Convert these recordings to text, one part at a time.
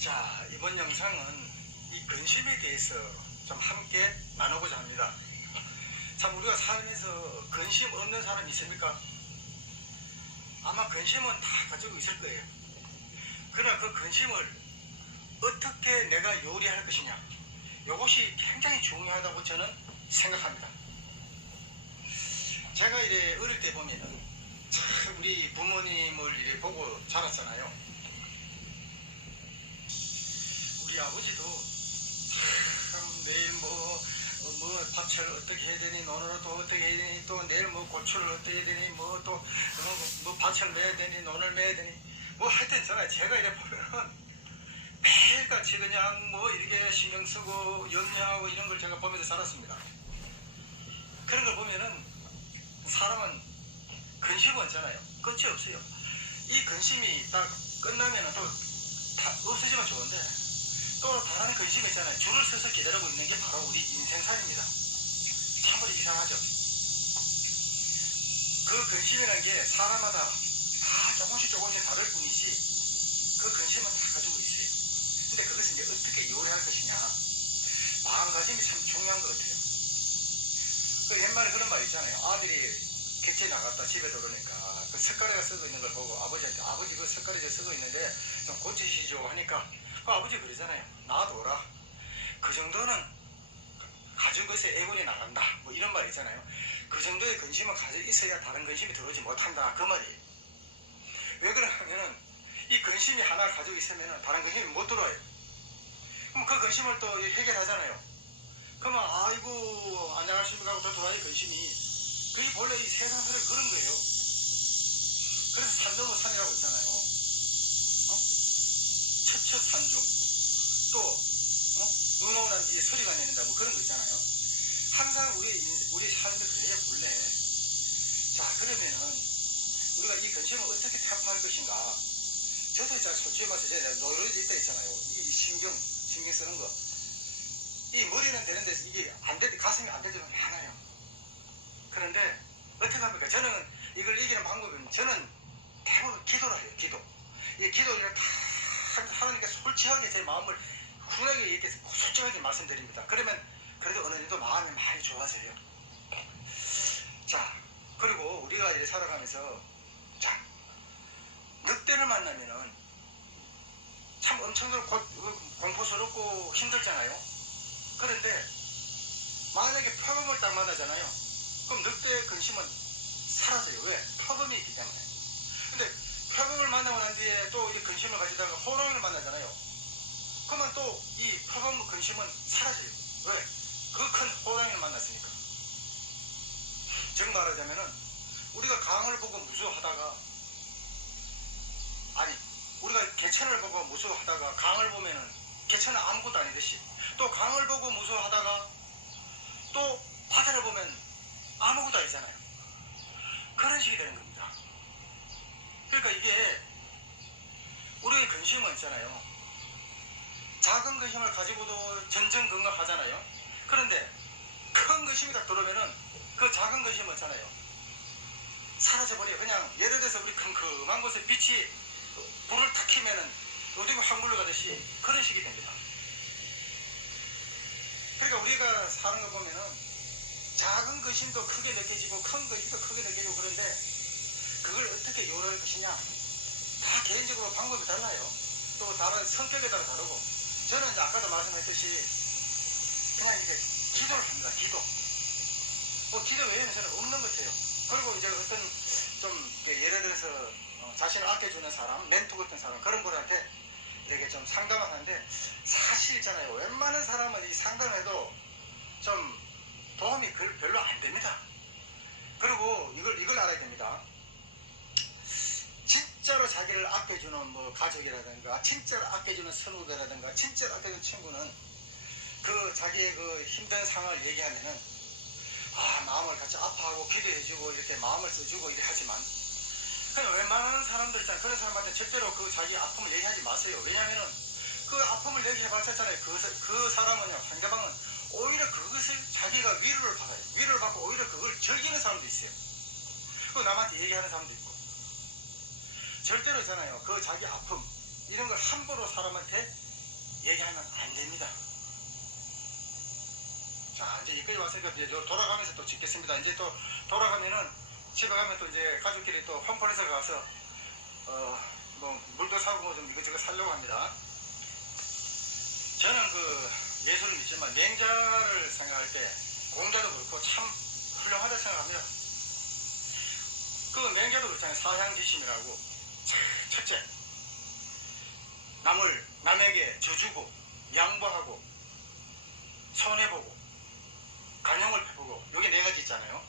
자, 이번 영상은 이 근심에 대해서 좀 함께 나누고자 합니다. 참 우리가 살면서 근심 없는 사람 있습니까? 아마 근심은 다 가지고 있을 거예요. 그러나 그 근심을 어떻게 내가 요리할 것이냐, 이것이 굉장히 중요하다고 저는 생각합니다. 제가 이래 어릴 때 보면은 참 우리 부모님을 이래 보고 자랐잖아요. 우리 아버지도 참 내일 뭐 밭을 어떻게 해야 되니, 논을 또 어떻게 해야 되니, 또 내일 뭐 고추를 어떻게 해야 되니, 뭐 밭을 매야 되니, 논을 매야 되니, 뭐 하여튼 제가 이래 보면은 매일같이 그냥 뭐 이렇게 신경 쓰고 염려하고 이런 걸 제가 보면서 살았습니다. 그런 걸 보면은 사람은 근심은 없잖아요. 끝이 없어요. 이 근심이 딱 끝나면은 또 다 없어지면 좋은데, 또 다른 근심이 있잖아요. 줄을 서서 기다리고 있는 게 바로 우리 인생살입니다. 참으로 이상하죠. 그 근심이라는 게 사람마다 다 조금씩 다를 뿐이지, 그 근심은 다 가지고 있어요. 근데 그것을 이제 어떻게 요리할 것이냐, 마음가짐이 참 중요한 것 같아요. 그 옛말에 그런 말 있잖아요. 아들이 객지에 나갔다 집에 들어오니까 그 석가래가 쓰고 있는 걸 보고 아버지한테, 아버지 그 석가래 쓰고 있는데 좀 고치시죠 하니까, 그 아버지 그러잖아요. 놔둬라. 그 정도는 가진 것에 애군이 나간다. 뭐 이런 말 있잖아요. 그 정도의 근심을 가지고 있어야 다른 근심이 들어오지 못한다. 그 말이에요. 왜 그러냐면은 이 근심이 하나 가지고 있으면 다른 근심이 못 들어와요. 그럼 그 근심을 또 해결하잖아요. 그러면 아이고 안녕하십니까 하고 또 들어와요. 근심이. 그게 본래 이 세상 사람이 그런 거예요. 그래서 산 넘어 산이라고 있잖아요. 처처산중. 또 눈 오는 뒤에 소리가 내린다. 뭐 그런 거 있잖아요. 항상 우리 삶을 그래야 본래. 자, 그러면은 우리가 이 근심을 어떻게 타파할 것인가. 저도 잘 솔직히 말해서 제가 놀러질 때 있잖아요. 이 신경 쓰는 거. 이 머리는 되는데 이게 가슴이 안 될 때가 많아요. 그런데 어떻게 합니까? 저는 이걸 이기는 방법은, 저는 대부분 기도를 해요. 이 기도를 다 하나님께 솔직하게 제 마음을 훈하게 이렇게 솔직하게 말씀드립니다. 그러면 그래도 어느 정도 마음이 많이 좋아져요. 자, 그리고 우리가 이렇게 살아가면서, 자, 늑대를 만나면은 참 엄청나게 공포스럽고 힘들잖아요. 그런데 만약에 표범을 딱 만나잖아요. 그럼 늑대의 근심은 사라져요. 왜? 표범이 있기 때문에. 근데 표범을 만나고 난 뒤에 또 이 근심을 가지다가 호랑이를 만나잖아요. 그러면 또 이 표범 근심은 사라져요. 왜? 그 큰 호랑이를 만났으니까. 즉 말하자면은 우리가 강을 보고 무서워하다가, 아니 우리가 개천을 보고 무서워하다가 강을 보면은 개천은 아무것도 아니듯이, 또 강을 보고 무서워하다가 또 바다를 보면 아무것도 아니잖아요. 그런 식이 되는 겁니다. 그러니까 이게 우리의 근심은 있잖아요. 작은 근심을 가지고도 전전긍긍하잖아요. 그런데 큰 근심이 딱 들어오면은 그 작은 근심은 있잖아요. 사라져버려요. 그냥 예를 들어서 우리 컴컴한 곳에 빛이 불을 탁 켜면은 어디가 확 물러가듯이 그런 식이 됩니다. 그러니까 우리가 사는 거 보면은 작은 근심도 크게 느껴지고 큰 근심도 크게 느껴지고, 그런데 그걸 어떻게 요리할 것이냐, 다 개인적으로 방법이 달라요. 또 다른 성격에 따라 다르고, 저는 이제 아까도 말씀했듯이 그냥 이제 기도를 합니다. 기도 외에는 저는 없는 것 같아요. 그리고 이제 어떤 좀 예를 들어서 자신을 아껴주는 사람, 멘토 같은 사람, 그런 분한테 이렇게 좀 상담을 하는데, 사실 있잖아요. 웬만한 사람은 이 상담해도 좀 도움이 별로 안 됩니다. 그리고 이걸 알아야 됩니다. 진짜로 자기를 아껴주는 뭐 가족이라든가, 진짜로 아껴주는 선후배라든가, 진짜로 아껴주는 친구는 그 자기의 그 힘든 상황을 얘기하면은 마음을 같이 아파하고 기도해주고 이렇게 마음을 써주고 이렇게 하지만, 그냥 웬만한 사람들 있잖아요. 그런 사람한테 절대로 그 자기 아픔을 얘기하지 마세요. 왜냐면은 그 아픔을 얘기해봤잖아요. 그 사람은요, 상대방은 오히려 그것을 자기가 위로를 받아요. 위로를 받고 오히려 그걸 즐기는 사람도 있어요. 그 남한테 얘기하는 사람도 있고. 절대로 있잖아요. 그 자기 아픔, 이런 걸 함부로 사람한테 얘기하면 안 됩니다. 자, 이제 여기까지 왔으니까 이제 돌아가면서 또 짓겠습니다. 이제 또 돌아가면은 집에 가면 또 이제 가족끼리 또 홈플에서 가서 뭐 물도 사고 뭐 좀 이것저것 사려고 합니다. 저는 그 예술을 믿지만 맹자를 생각할 때 공자도 그렇고 참 훌륭하다 생각합니다. 그 맹자도 그렇잖아요. 사향지심이라고. 첫째, 남에게 져주고 양보하고 손해보고 간용을 베푸고 여기 네 가지 있잖아요.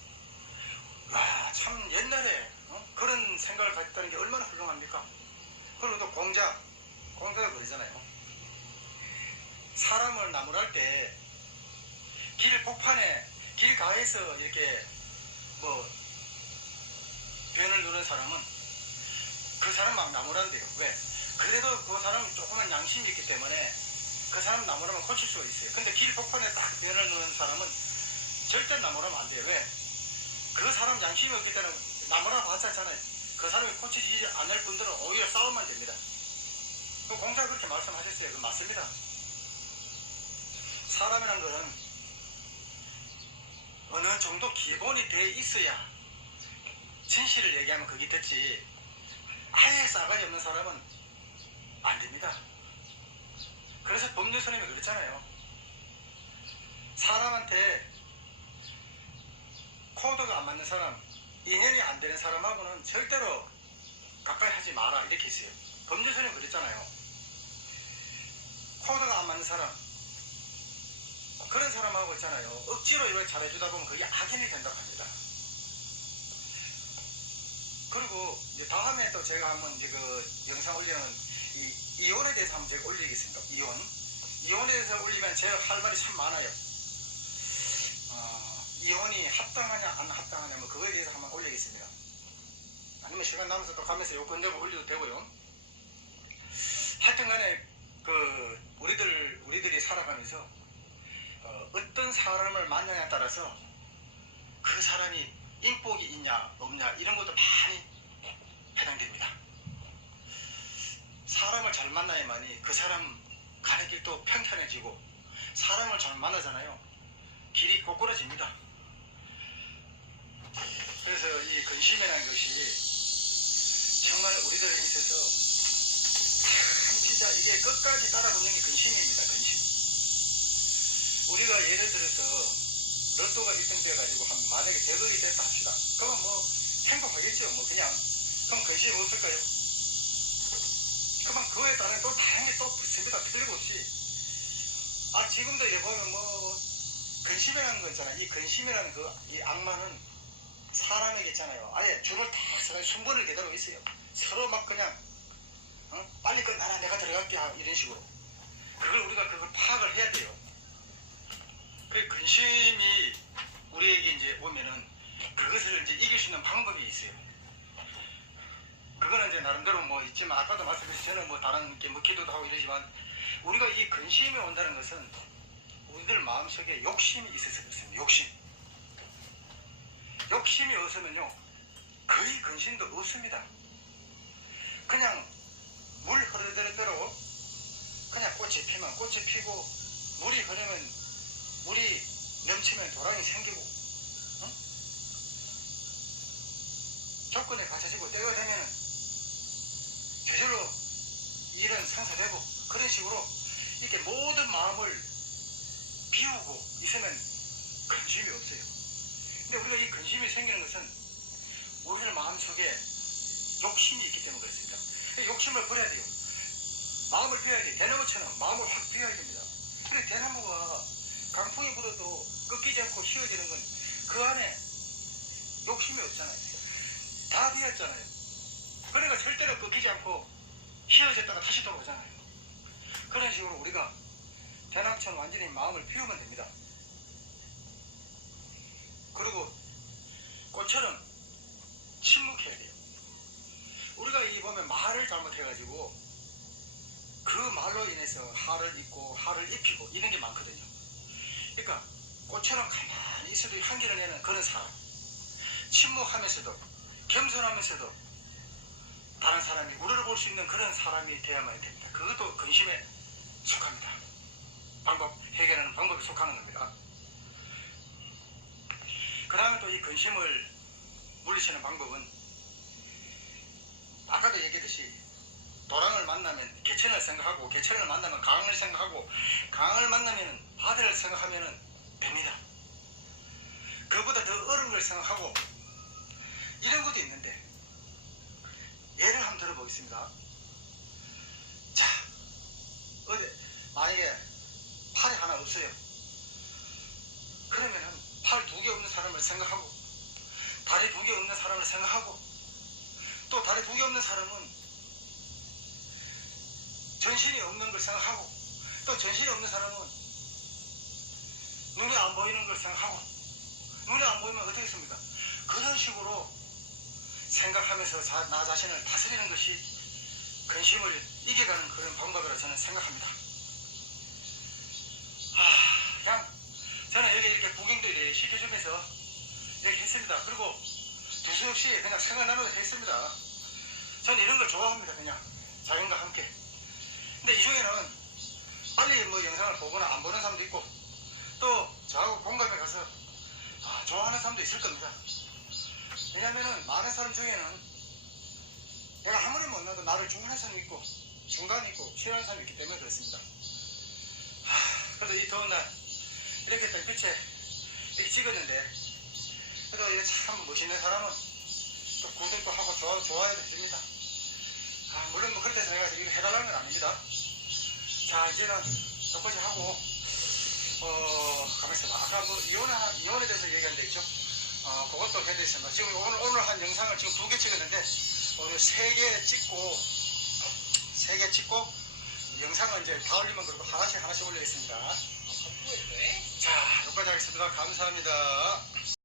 와, 참 옛날에 그런 생각을 가졌다는 게 얼마나 훌륭합니까? 그리고 또 공자가 그러잖아요. 사람을 나무랄 때 길 가에서 이렇게 뭐 변을 누른 사람은 그 사람 막 나무란대요. 왜? 그래도 그 사람은 조그만 양심이 있기 때문에 그 사람 나무라면 고칠 수가 있어요. 근데 길 복판에 딱 변을 누른 사람은 절대 나무라면 안 돼요. 왜? 그 사람 양심이 없기 때문에 나무라 봤잖아요. 그 사람이 고치지 않을 분들은 오히려 싸움만 됩니다. 그 공자가 그렇게 말씀하셨어요. 그 맞습니다. 사람이란 거는 어느 정도 기본이 돼 있어야 진실을 얘기하면 그게 됐지. 아예 싸가지 없는 사람은 안 됩니다. 그래서 법률스님이 그랬잖아요. 사람한테 코드가 안 맞는 사람, 인연이 안 되는 사람하고는 절대로 가까이 하지 마라 이렇게 했어요. 법률스님이 그랬잖아요. 코드가 안 맞는 사람, 그런 사람하고 있잖아요. 억지로 이걸 잘해주다 보면 그게 악인이 된다고 합니다. 그리고 이제 다음에 또 제가 한번 이제 그 영상 올리는 이혼에 대해서 한번 제가 올리겠습니다. 이혼에 대해서 올리면 제가 할 말이 참 많아요. 이혼이 합당하냐 안 합당하냐 뭐 그거에 대해서 한번 올리겠습니다. 아니면 시간 남아서 또 가면서 요건 내고 올려도 되고요. 하여튼간에 그 우리들이 살아가면서 어떤 사람을 만나냐에 따라서 그 사람이 인복이 있냐 없냐 이런 것도 많이 해당됩니다. 사람을 잘 만나야만이 그 사람 가는 길도 평탄해지고 사람을 잘 만나잖아요. 길이 꼬꾸라집니다. 그래서 이 근심이라는 것이 정말 우리들에 있어서 참 진짜 이게 끝까지 따라붙는 게 근심입니다. 근심. 우리가 예를 들어서 로또가 1등 돼가지고 만약에 대박이 됐다 합시다. 그러면 뭐 행복하겠죠. 뭐 그냥 그럼 근심이 없을까요? 그만 그거에 따른 또 다양한 게 또 있습니다. 틀림없이. 지금도 보면 뭐 근심이라는 거 있잖아요. 이 근심이라는 이 악마는 사람에게 있잖아요. 아예 줄을 다 서로 순번을 그대로 있어요. 서로 막 그냥 빨리 끝나라 내가 들어갈게 이런 식으로. 그걸 파악을 해야 돼요. 그 근심이 우리에게 이제 오면은 그것을 이제 이길 수 있는 방법이 있어요. 그거는 이제 나름대로 뭐 있지만 아까도 말씀드렸듯이 저는 뭐 다른 게 뭐 기도도 하고 이러지만 우리가 이 근심이 온다는 것은 우리들 마음속에 욕심이 있어서 그렇습니다. 욕심이 없으면요 거의 근심도 없습니다. 그냥 물 흐르는 대로 그냥 꽃이 피면 꽃이 피고 물이 흐르면 물이 넘치면 도랑이 생기고 조건에 갖춰지고 때가 되면은 저절로 일은 성사되고 그런 식으로 이렇게 모든 마음을 비우고 있으면 근심이 없어요. 근데 우리가 이 근심이 생기는 것은 우리들 마음속에 욕심이 있기 때문에 그렇습니다. 욕심을 버려야 돼요. 마음을 비워야 돼요. 대나무처럼 마음을 확 비워야 됩니다. 근데 대나무가 강풍이 불어도 꺾이지 않고 휘어지는 건 그 안에 욕심이 없잖아요. 다 비었잖아요. 그러니까 절대로 꺾이지 않고 휘어졌다가 다시 돌아오잖아요. 그런 식으로 우리가 대나무처럼 완전히 마음을 비우면 됩니다. 그리고 꽃처럼 침묵해야 돼요. 우리가 이 보면 말을 잘못해가지고 그 말로 인해서 화를 입고 화를 입히고 이런 게 많거든요. 그러니까 꽃처럼 가만히 있어도 향기를 내는 그런 사람, 침묵하면서도 겸손하면서도 다른 사람이 우러러볼 수 있는 그런 사람이 되어야만 됩니다. 그것도 근심에 속합니다. 해결하는 방법에 속하는 겁니다. 그 다음에 또 이 근심을 물리치는 방법은 아까도 얘기했듯이 도랑을 만나면 개천을 생각하고, 개천을 만나면 강을 생각하고, 강을 만나면 바다를 생각하면 됩니다. 그보다 더 어려운 걸 생각하고 이런 것도 있는데 예를 한번 들어보겠습니다. 자, 만약에 팔이 하나 없어요. 그러면은 팔 2개 없는 사람을 생각하고, 다리 2개 없는 사람을 생각하고, 또 다리 2개 없는 사람은 전신이 없는 걸 생각하고, 또 전신이 없는 사람은 눈이 안 보이는 걸 생각하고, 눈이 안 보이면 어떻게 했습니까? 그런 식으로 생각하면서 나 자신을 다스리는 것이 근심을 이겨가는 그런 방법이라고 저는 생각합니다. 그냥 저는 여기 이렇게 구경도 이렇게 시켜주면서 이렇게 했습니다. 그리고 두서없이 그냥 생각나는 대로 했습니다. 저는 이런 걸 좋아합니다. 그냥 자연과 함께. 근데 이 중에는 빨리 뭐 영상을 보거나 안 보는 사람도 있고, 또 저하고 공감에 가서 좋아하는 사람도 있을 겁니다. 왜냐면은 많은 사람 중에는 내가 아무리 못나도 나를 좋아하는 사람이 있고, 중간에 있고, 싫어하는 사람이 있기 때문에 그렇습니다. 그래도 이 더운 날 이렇게 땡볕에 이렇게 찍었는데, 그래도 이게 참 멋있는 사람은 또 구독도 하고 좋아해도 됩니다. 물론 뭐 그렇다고 제가 이거 해달라는 건 아닙니다. 자, 이제는 여기까지 하고 가만있어 봐. 아까 뭐 이혼에 대해서 얘기한 데 있죠. 그것도 해드리겠습니다. 지금 오늘 한 영상을 지금 2개 찍었는데 오늘 3개 찍고 영상은 이제 다 올리면 그리고 하나씩 올리겠습니다. 자, 여기까지 하겠습니다. 감사합니다.